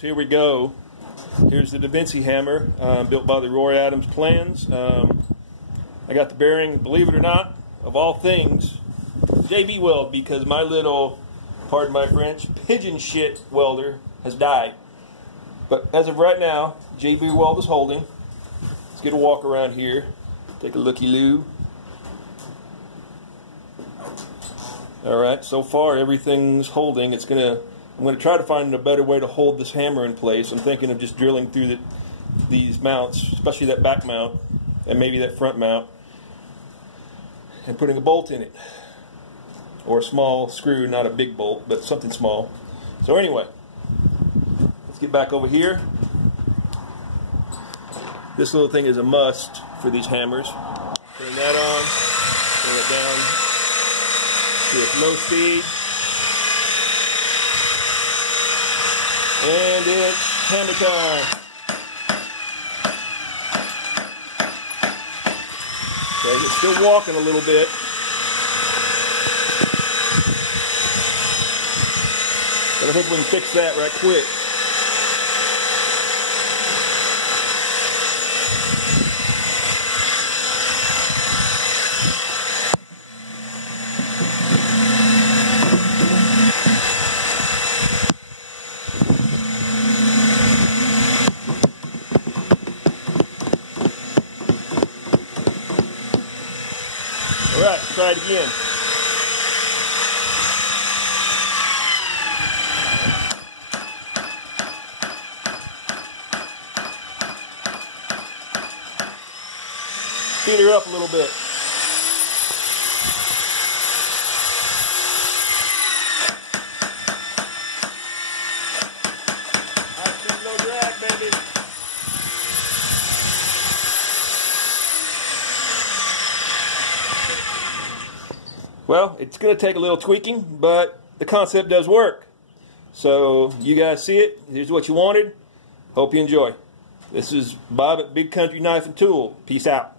Here we go. Here's the Da Vinci hammer, built by the Roy Adams plans. I got the bearing, believe it or not, of all things, JB Weld, because my little, pardon my French, pigeon shit welder has died. But as of right now, JB Weld is holding. Let's get a walk around here. Take a looky-loo. Alright, so far everything's holding. I'm going to try to find a better way to hold this hammer in place. I'm thinking of just drilling through these mounts, especially that back mount, and maybe that front mount, and putting a bolt in it. Or a small screw, not a big bolt, but something small. So anyway, let's get back over here. This little thing is a must for these hammers. Turn that on, bring it down to its low speed. And it's hammer time. Okay, it's still walking a little bit. But I think we can fix that right quick. Alright, let's try it again. Speed her up a little bit. High speed, no drag, baby. Well, it's going to take a little tweaking, but the concept does work. So, you guys see it. Here's what you wanted. Hope you enjoy. This is Bob at Big Country Knife and Tool. Peace out.